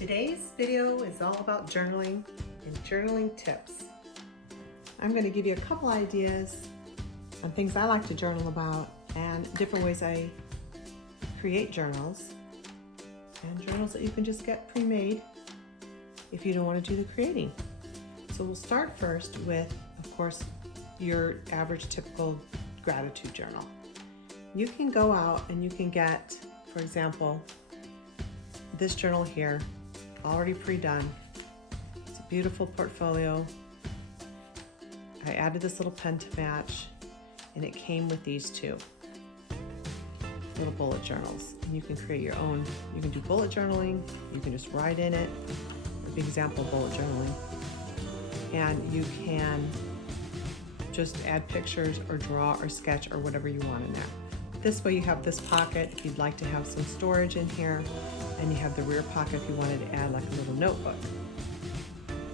Today's video is all about journaling and journaling tips. I'm going to give you a couple ideas on things I like to journal about and different ways I create journals, and journals that you can just get pre-made if you don't want to do the creating. So we'll start first with, of course, your average typical gratitude journal. You can go out and you can get, for example, this journal here, already pre-done. It's a beautiful portfolio. I added this little pen to match, and it came with these two little bullet journals. And you can create your own. You can do bullet journaling. You can just write in it. A big example of bullet journaling. And you can just add pictures or draw or sketch or whatever you want in there. This way you have this pocket if you'd like to have some storage in here, and you have the rear pocket if you wanted to add like a little notebook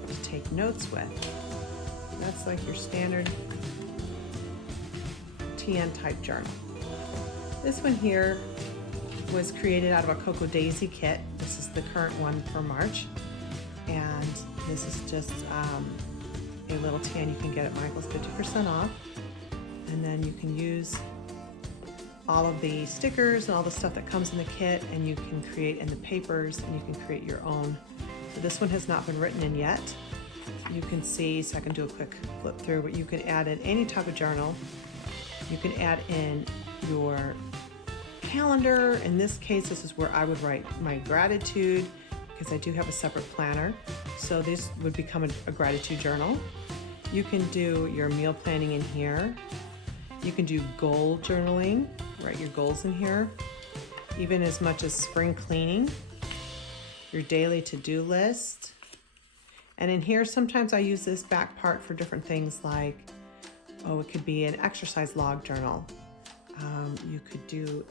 to take notes with. That's like your standard TN type journal. This one here was created out of a Cocoa Daisy kit. This is the current one for March, and this is just a little tan you can get at Michael's, 50% off, and then you can use all of the stickers and all the stuff that comes in the kit, and you can create in the papers, and you can create your own. So this one has not been written in yet. You can see, so I can do a quick flip through, but you can add in any type of journal. You can add in your calendar. In this case, this is where I would write my gratitude, because I do have a separate planner. So this would become a gratitude journal. You can do your meal planning in here. You can do goal journaling, write your goals in here, even as much as spring cleaning, your daily to-do list. And in here, sometimes I use this back part for different things like, it could be an exercise log journal. You could do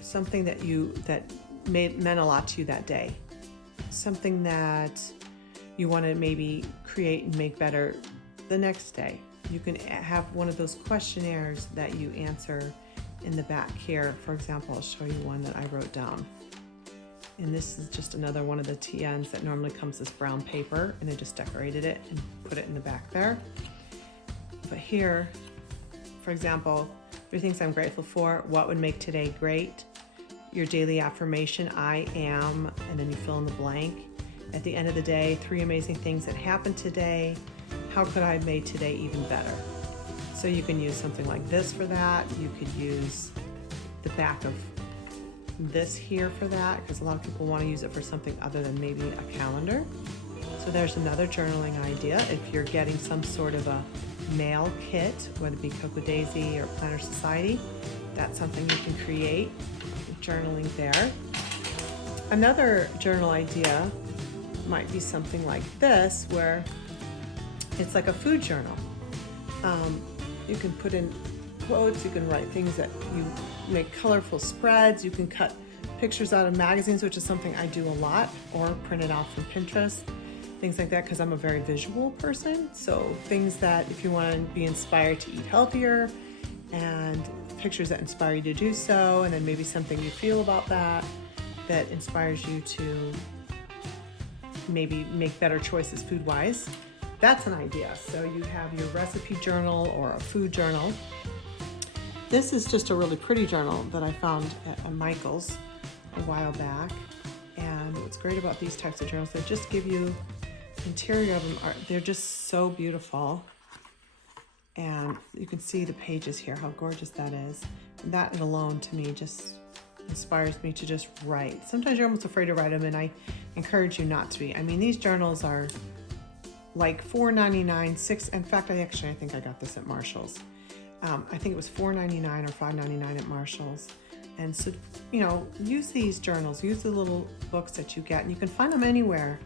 something that meant a lot to you that day. Something that you want to maybe create and make better the next day. You can have one of those questionnaires that you answer in the back here. For example, I'll show you one that I wrote down. And this is just another one of the TNs that normally comes this brown paper, and I just decorated it and put it in the back there. But here, for example, 3 things I'm grateful for. What would make today great? Your daily affirmation, I am, and then you fill in the blank. At the end of the day, 3 amazing things that happened today. How could I have made today even better? So you can use something like this for that. You could use the back of this here for that, because a lot of people want to use it for something other than maybe a calendar. So there's another journaling idea. If you're getting some sort of a mail kit, whether it be Cocoa Daisy or Planner Society, that's something you can create. Journaling there. Another journal idea might be something like this, where it's like a food journal. You can put in quotes, you can write things that you make colorful spreads, you can cut pictures out of magazines, which is something I do a lot, or print it off from Pinterest, things like that, because I'm a very visual person. So things that if you want to be inspired to eat healthier, and pictures that inspire you to do so, and then maybe something you feel about that inspires you to maybe make better choices food-wise. That's an idea. So you have your recipe journal or a food journal. This is just a really pretty journal that I found at Michael's a while back. And what's great about these types of journals, they just give you, interior of them they're just so beautiful. And you can see the pages here, how gorgeous that is. And that alone to me just inspires me to just write. Sometimes you're almost afraid to write them, and I encourage you not to be. I mean, these journals are like $4.99, in fact, I think I got this at Marshall's. I think it was $4.99 or $5.99 at Marshall's. And so, use these journals, use the little books that you get, and you can find them anywhere.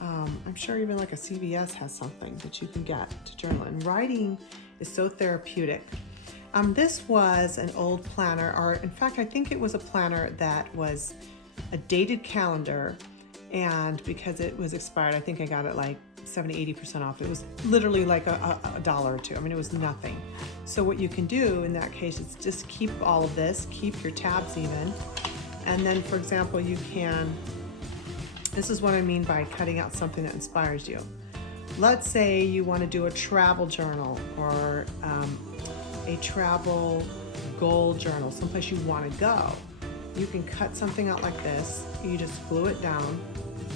I'm sure even like a CVS has something that you can get to journal. And writing is so therapeutic. This was an old planner, or in fact, I think it was a planner that was a dated calendar. And because it was expired, I think I got it like 70-80% off. It was literally like a dollar or two. I mean, it was nothing. So what you can do in that case is just keep all of this, keep your tabs even, And then, for example, you can, this is what I mean by cutting out something that inspires you. Let's say you want to do a travel journal or a travel goal journal, someplace you want to go. You can cut something out like this. You just glue it down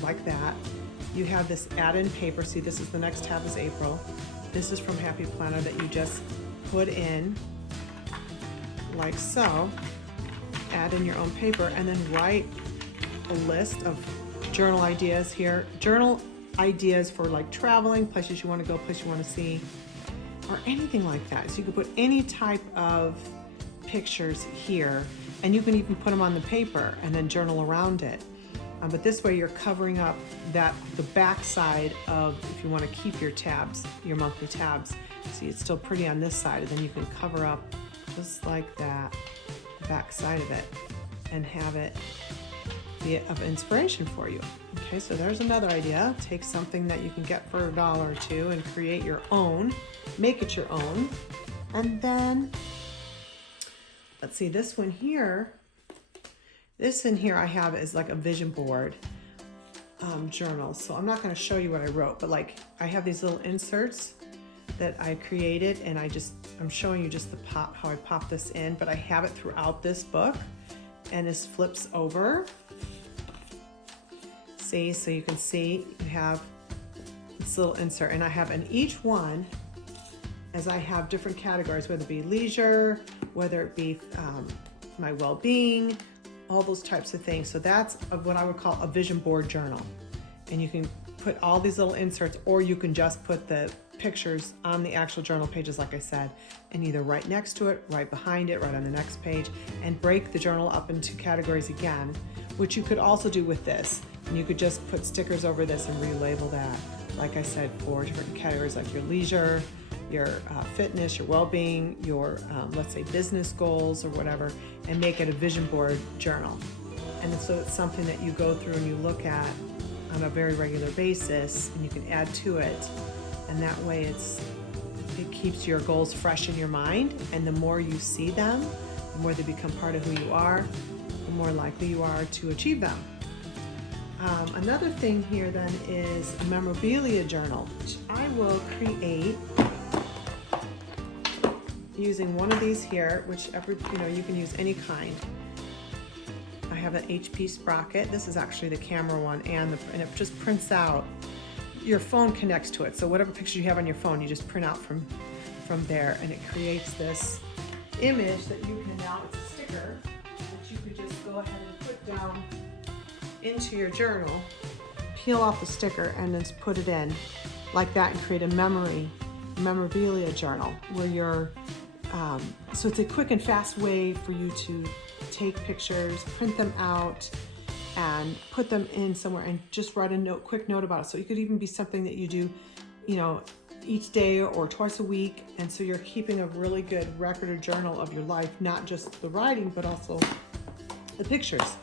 like that. You have this add-in paper. See, this is the next tab is April. This is from Happy Planner that you just put in like so. Add in your own paper and then write a list of journal ideas here. Journal ideas for like traveling, places you want to go, places you want to see, or anything like that. So you can put any type of pictures here, and you can even put them on the paper and then journal around it. But this way you're covering up the back side of, if you want to keep your tabs, your monthly tabs. See, it's still pretty on this side, and then you can cover up just like that, the back side of it, and have it be of inspiration for you. Okay, so there's another idea. Take something that you can get for $1 or $2 and create your own, make it your own. And then, let's see, this one here, this in here I have is like a vision board journal. So I'm not going to show you what I wrote, but like I have these little inserts that I created, and I'm showing you just how I pop this in, but I have it throughout this book, and this flips over. See, so you can see you have this little insert, and I have in each one, as I have different categories, whether it be leisure, whether it be my well-being, all those types of things. So that's what I would call a vision board journal. And you can put all these little inserts, or you can just put the pictures on the actual journal pages, like I said, and either right next to it, right behind it, right on the next page, and break the journal up into categories again, which you could also do with this. And you could just put stickers over this and relabel that, like I said, for different categories like your leisure, your fitness, your well-being, your, let's say, business goals or whatever, and make it a vision board journal. And so it's something that you go through and you look at on a very regular basis, and you can add to it. And that way it keeps your goals fresh in your mind, and the more you see them, the more they become part of who you are, the more likely you are to achieve them. Another thing here then is a memorabilia journal, which I will create using one of these here, whichever, you can use any kind. I have an HP Sprocket. This is actually the camera one, and it just prints out. Your phone connects to it, so whatever picture you have on your phone, you just print out from there, and it creates this image that you can now, it's a sticker that you could just go ahead and put down into your journal, peel off the sticker, and then put it in like that and create a memorabilia journal where you're, so it's a quick and fast way for you to take pictures, print them out, and put them in somewhere, and just write a quick note about it. So it could even be something that you do, each day or twice a week. And so you're keeping a really good record or journal of your life, not just the writing, but also the pictures.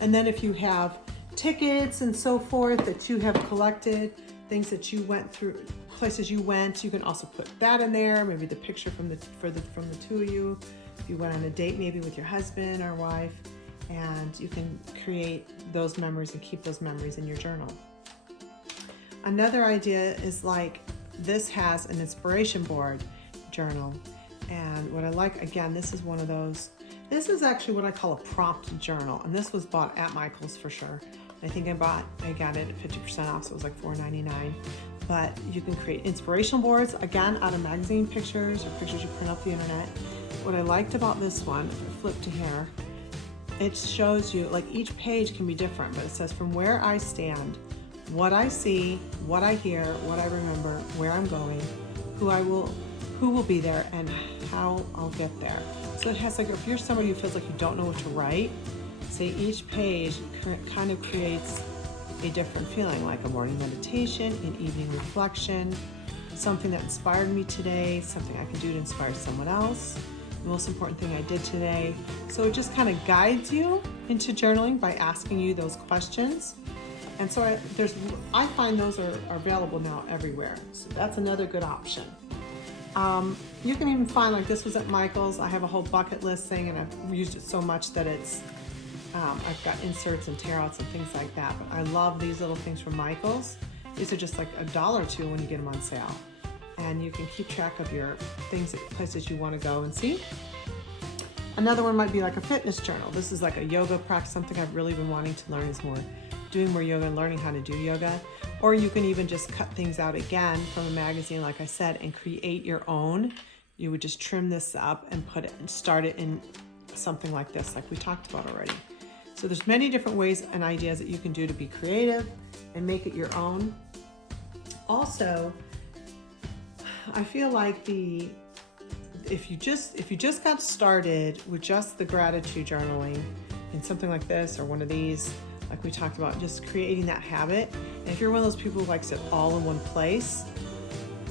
And then if you have tickets and so forth that you have collected, things that you went through, places you went, you can also put that in there. Maybe the picture from the two of you. If you went on a date maybe with your husband or wife, and you can create those memories and keep those memories in your journal. Another idea is like this has an inspiration board journal. And what I like, again, this is one of those. This is actually what I call a prompt journal. And this was bought at Michael's for sure. I think I got it at 50% off, so it was like $4.99. But you can create inspirational boards, again, out of magazine pictures or pictures you print off the internet. What I liked about this one, if I flip to here, it shows you, like each page can be different, but it says from where I stand, what I see, what I hear, what I remember, where I'm going, who will be there, and how I'll get there. So it has, like, if you're somebody who feels like you don't know what to write, say each page kind of creates a different feeling, like a morning meditation, an evening reflection, something that inspired me today, something I can do to inspire someone else, the most important thing I did today. So it just kind of guides you into journaling by asking you those questions. And so I find those are available now everywhere. So that's another good option. You can even find, like this was at Michael's. I have a whole bucket list thing, and I've used it so much that it's I've got inserts and tear outs and things like that, but I love these little things from Michaels. These are just like $1 or $2 when you get them on sale. And you can keep track of your things, places you want to go and see. Another one might be like a fitness journal. This is like a yoga practice, something I've really been wanting to learn is doing more yoga and learning how to do yoga. Or you can even just cut things out again from a magazine, like I said, and create your own. You would just trim this up and put it and start it in something like this, like we talked about already. So there's many different ways and ideas that you can do to be creative and make it your own. Also, I feel like if you just got started with just the gratitude journaling in something like this or one of these, like we talked about, just creating that habit. And if you're one of those people who likes it all in one place,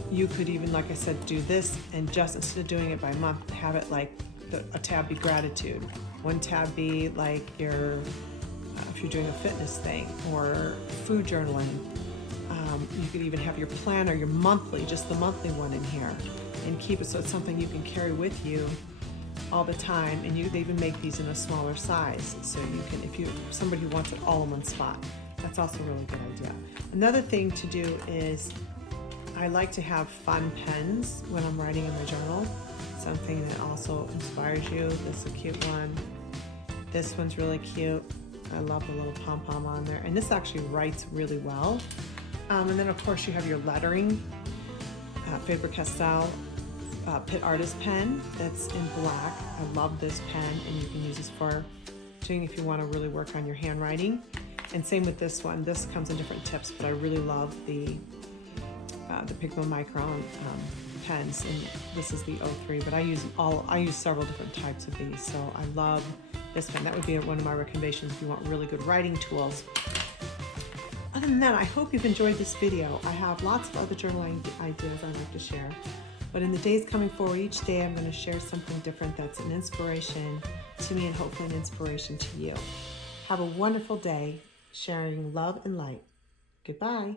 you could even, like I said, do this and just instead of doing it by month, have it like a tab be gratitude. One tab be like if you're doing a fitness thing or food journaling. You could even have your planner, your monthly, just the monthly one in here, and keep it so it's something you can carry with you all the time. And they even make these in a smaller size, so you can, if somebody who wants it all in one spot, that's also a really good idea. Another thing to do is I like to have fun pens when I'm writing in my journal, something that also inspires you. This is a cute one. This one's really cute. I love the little pom-pom on there, and this actually writes really well. And then of course you have your lettering, Faber-Castell Pitt Artist pen that's in black. I love this pen, and you can use this for doing if you want to really work on your handwriting. And same with this one. This comes in different tips, but I really love the Pigma Micron pens, and this is the 03. But I use several different types of these, so I love this pen. That would be one of my recommendations if you want really good writing tools. Other than that, I hope you've enjoyed this video. I have lots of other journaling ideas I'd like to share. But in the days coming forward, each day I'm going to share something different that's an inspiration to me and hopefully an inspiration to you. Have a wonderful day, sharing love and light. Goodbye.